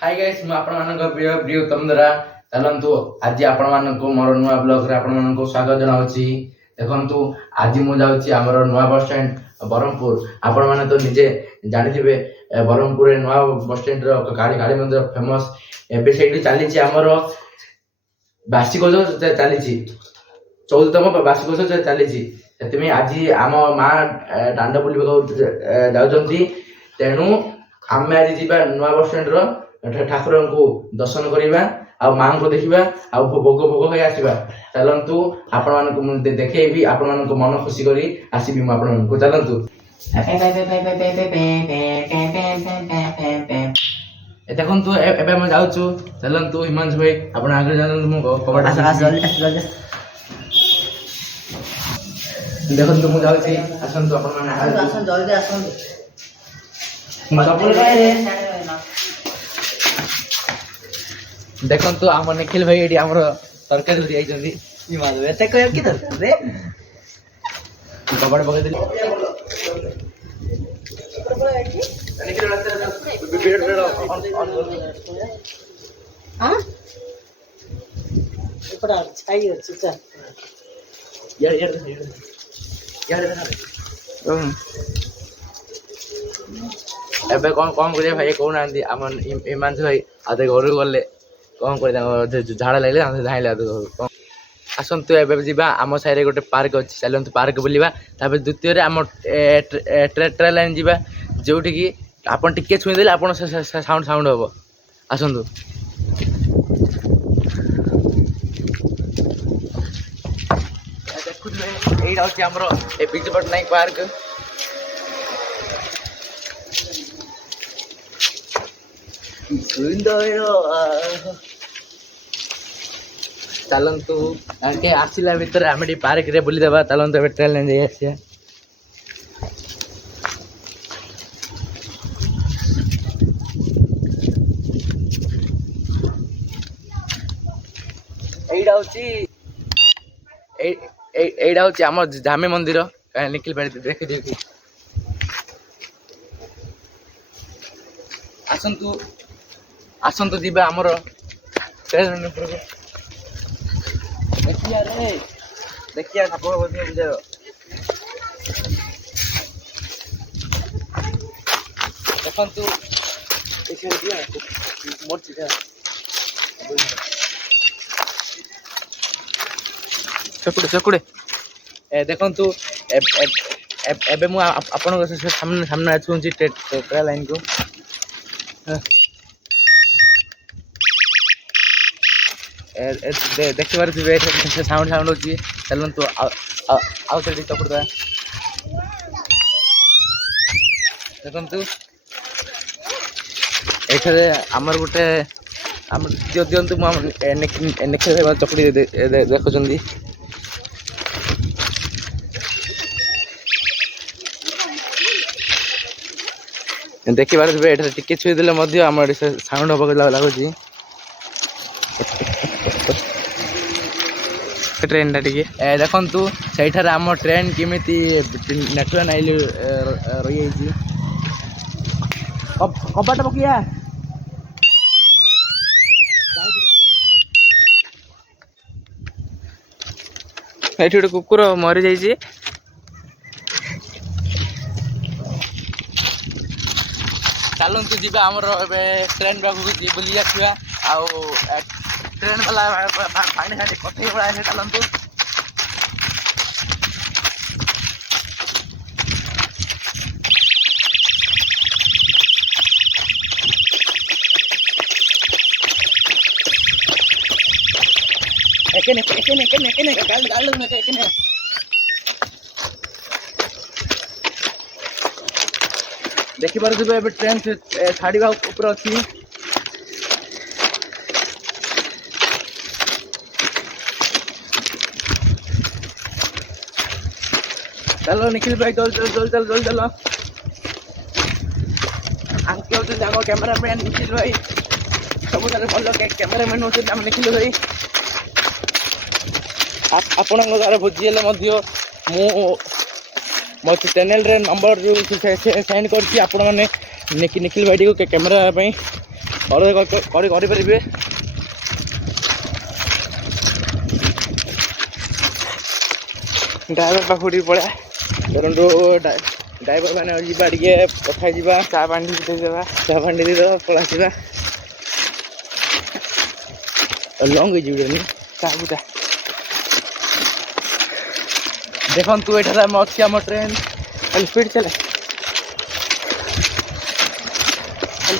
Hi guys मैं आपण मानक प्रिय प्रियतम द्वारा चलंतु आज आपण मानक मोर नुआ ब्लॉग रे आपण मानक स्वागत जनाउची। देखंतु आज मु जाउची हमर नुआ बस स्टैंड बरहमपुर। आपण माने तो निजे जानिथिबे बरहमपुर रे नुआ बस स्टैंड रो गाड़ी गाड़ी मंदिर फेमस एबे सेठी चालीची हमर वार्षिकोत्सव चालीची 14तम वार्षिकोत्सव चालीची। सेतमे आज आम मां दांड बुलिबा जाउचंती तेनु आमे आज जीवा नुआ बस स्टैंड रो ठाकुर को दर्शन करवा आ माँ को देखा आ भोग भोग हो आसवा। चलतु आपण देखेबी आपण मान मन खुशी करी आसबि मु आपण को चलतु देखु एबे हम जाउछु। चलतु हिमांशु भाई आपण आगे जानतु मु कबड्डी देखंतु मु जाउछि आसंतु आपण माने आसन जल्दी आसन सब रे देखंतु आम निखिल भाई एडी हमर तरकारी धरि आइछन्ती ई मादो एते कय की दरकार रे कबड़ बगे दिली निखिल रास्ते बेड बेड ऑन हां इपड़ा छाई अछि चा यार एबे कौन करे भाई कोन आंदी हमन इमान भाई आधे घर गले कौन कर झाड़ा लगे धाइला आसतु ए जा आम साइड गोटे पार्क अच्छी चलतु पार्क बुलवा। द्वितीय आम ट्रेन लाइन जा जो आप टिके छुईदे आप साउंड साउंड हम आसतु देखुए यहाँ आमर बिजू पट्टनायक पार्क चलतु आगे आसला भितर आम पार्क रे बुली देबा। चलतु ए ट्रेन लाइन जाई आसिया एइडा होची आम झामे मंदिर निखिल भाई देखि देखि आसंतु आसंतु जीवा आमर ट्रेन देखिया रे देखिया साप बजे बुझे देखंतु एखे दिया मोर चिटा चकुड़े ए देखंतु एबे मु आपन सामने सामने आछुंची ट्रेन लाइन को देखि पारे साउंड साउंड होची। चलतु आउ चढ़ी चकुड़ा देखु ये आमर गोटे दिंतु निखिल चकुड़ी देखुं देखिए टिके छुईदे आम साउंड हम लगुच ट्रेन टा टिके देखंतु सेठार आम ट्रेन केमिति नेटवर्क नाइल रही कबाट पकिया एठी गोटे कुकुर मरी जाइए। चलतु जीवा आमर ट्रेन पाखक बुली आसवा आ ट्रेन वाला पानी साथी कथई बड़ा है। चलतु देखि पारे ट्रेन छाड़ा ऊपर अच्छी चलो निखिल भाई चल चल चल चल चल चलो आंके होते आम कैमरामैन निखिल भाई सब भल कैमरामैन होते आम निखिल भाई आपण द्वारा भोजी मो चैनल रे नंबर जो सेंड कर निखिल भाई को कैमेरा କରିପାରିବେ। ଡ୍ରାଇଭର ପାଖକୁ ଟିକେ ପଳେଇବା। ଧରନ୍ତୁ ଡ୍ରାଇଭର ମାନେ ଯିବା ଟିକେ କଥା ହେଇଯିବା, ଚା ପାଣି ଦେଇଦେବା, ଚା ପାଣି ଦେଇଦେବା, ପଳେଇ ଆସିବା। ଲଙ୍ଗ ହେଇଯିବ ଚା ବୁଝା। ଦେଖନ୍ତୁ ଏଠାରେ ଅଛି ଆମ ଟ୍ରେନ୍। ଖାଲି ସ୍ପିଡ୍ ଚାଲେ,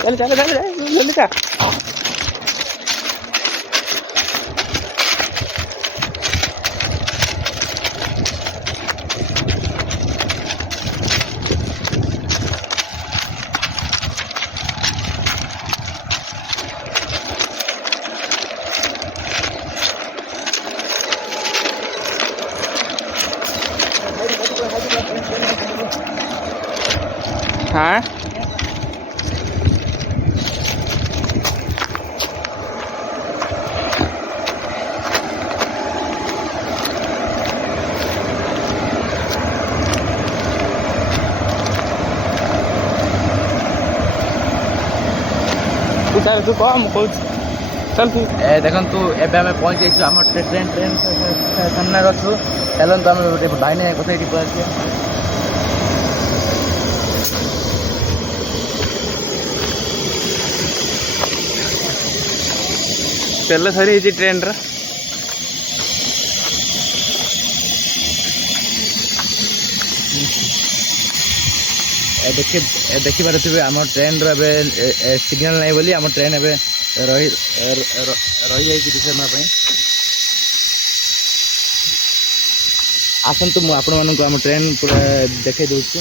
ଚାଲେ ଚାଲେ ଚାଲେ ଜଲ୍ଦି ଚା। हाँ तू चल, तू कह ମୁଁ କହୁଛି ଚାଲ ତୁ। ଦେଖନ୍ତୁ ଏବେ ଆମେ ପହଞ୍ଚି ଯାଇଛୁ ଆମ ଟ୍ରେନ୍ ସାମ୍ନାରେ ଅଛୁ। ଚାଲନ୍ତୁ ଆମେ ଗୋଟେ ଭାଇନେ କଥା ହେଇକି ପଳେଇ ଆସିବା। ତେଲ ସରିଯାଇଛି ଟ୍ରେନ୍ର। ଦେଖିପାରୁଥିବେ ଆମ ଟ୍ରେନ୍ର ଏବେ ସିଗ୍ନାଲ ନାହିଁ ବୋଲି ଆମ ଟ୍ରେନ୍ ଏବେ ରହିଯାଇଛି କିଛି ସମୟ ପାଇଁ। ଆସନ୍ତୁ ମୁଁ ଆପଣମାନଙ୍କୁ ଆମ ଟ୍ରେନ୍ ପୁରା ଦେଖାଇ ଦେଉଛି।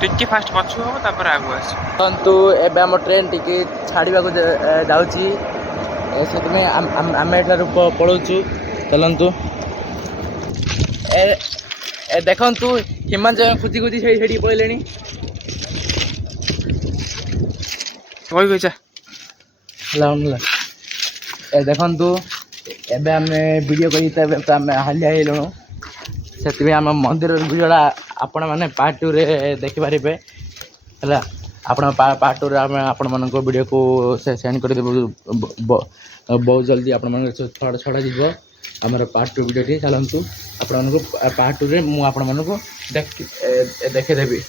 ଟିକେ ଫାଷ୍ଟ ପଛକୁ ହବ ତାପରେ ଆଗକୁ ଆସିବ। କିନ୍ତୁ ଏବେ ଆମ ଟ୍ରେନ୍ ଟିକେ ଛାଡ଼ିବାକୁ ଯାଉଛି, ସେଥିପାଇଁ ଆମେ ଏଠାରୁ ପଳାଉଛୁ। ଚାଲନ୍ତୁ ଦେଖନ୍ତୁ ହିମାଞ୍ଚଳ ଖୋଜି ଖୋଜି ସେଇଠିକି ପଳେଇଲେଣି। କହିଚା ହେଲା ଦେଖନ୍ତୁ ଏବେ ଆମେ ଭିଡ଼ିଓ କରି ଆମେ ହାଲିଆ ହେଇଗଲୁଣୁ। ସେଥିପାଇଁ ଆମ ମନ୍ଦିରର ଭିଡ଼ିଓଟା ଆପଣମାନେ ପାର୍ଟ 2ରେ ଦେଖିପାରିବେ। ହେଲା, ଆପଣ ପାର୍ଟ 2ରେ ଆମେ ଆପଣମାନଙ୍କ ଭିଡ଼ିଓକୁ ସେଣ୍ଡ କରିଦେବୁ ବହୁତ ଜଲ୍ଦି। ଆପଣମାନଙ୍କ ଛଡ଼ାଯିବ ଆମର ପାର୍ଟ 2 ଭିଡ଼ିଓଟି। ଚାଲନ୍ତୁ ଆପଣମାନଙ୍କୁ ପାର୍ଟ 2ରେ ମୁଁ ଆପଣମାନଙ୍କୁ ଦେଖେଇଦେବି।